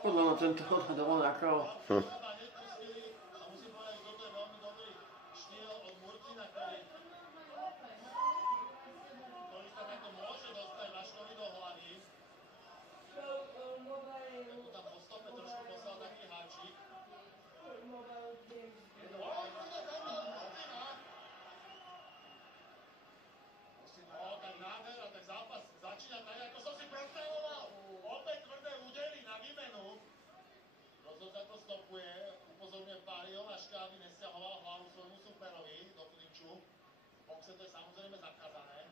Podľa mňa tento odhad on ako... Upozorňuje Páriho Vaška, aby nestiahoval hlavu svojmu superovi do klinču. V boxe to je samozrejme zakázané.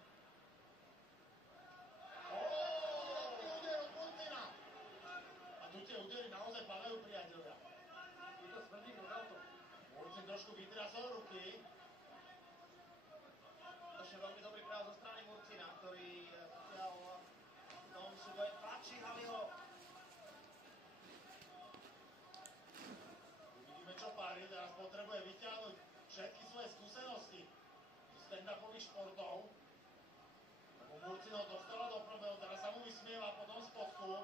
Jaký úder od Murcina! A tu tie údery naozaj padajú, priateľia. Tu to smrdí krvou. Murcin trošku vytriasol ruky. To je veľmi dobrý práv zo strany Murcina, ktorý zatiaľ v tom súboji tlačí Haliho. Čo Pári teraz potrebuje vyťahnuť všetky svoje skúsenosti z stand-upových športov. Murcino dostala do problému, teraz sa mu vysmieva po tom spodku.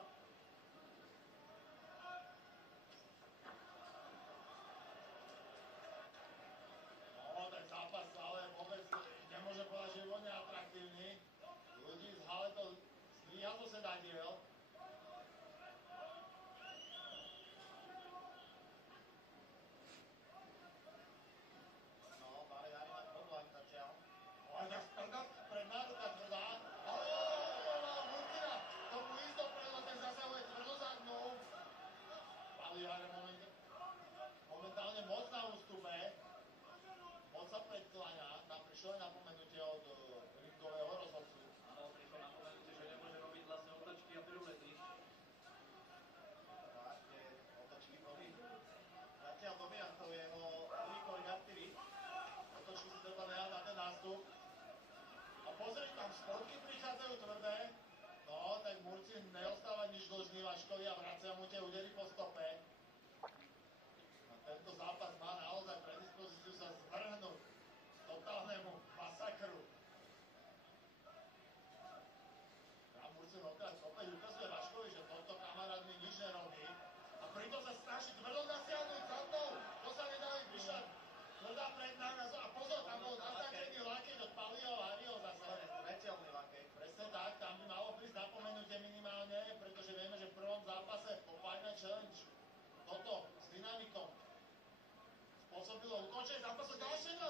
No, ten zápas ale vôbec nemôže povedať, že je veľmi atraktívny. Ľudí z hale to zdvíha zo sedadiel. Predná ruka tvrdá. Murcina, tomu ísť dopredu, ten zasahuje tvrdo zadnou. Páliho je momentálne moc na ústupe. Moc sa predkláňa. Tam prišlo aj napomenutie od ringového rozhodcu. Áno, prišlo napomenutie, že nemôže robiť vlastne otočky a pirulety. Tak, tie otočky boli zatiaľ dominantou jeho výkových aktivít. Otočky si treba nehať na ten nástup. A pozri, tam spodky prichádzajú tvrdé. No, tak Murcin neostáva nič dlžný Vaškovi a vracia mu tie údery po stope. A tento zápas má naozaj predispozíciu sa zvrhnúť totálnemu masakru. A Murcin opäť ukazuje Vaškovi, že toto kamarát mi nič nerobí. A pritom sa snaží tvrdo zasiahnuť zadnou. To sa nedá vypíšať. Tvrdá predná a pozor, tam bol nastakený lakeť od Páliho Hariho zase. Smrteľný lakeť. Presne tak, tam by malo prísť napomenutie minimálne, pretože vieme, že v prvom zápase po Fight Night Challenge toto s dynamikom spôsobilo ukončenie zápasu. Ďalšie 2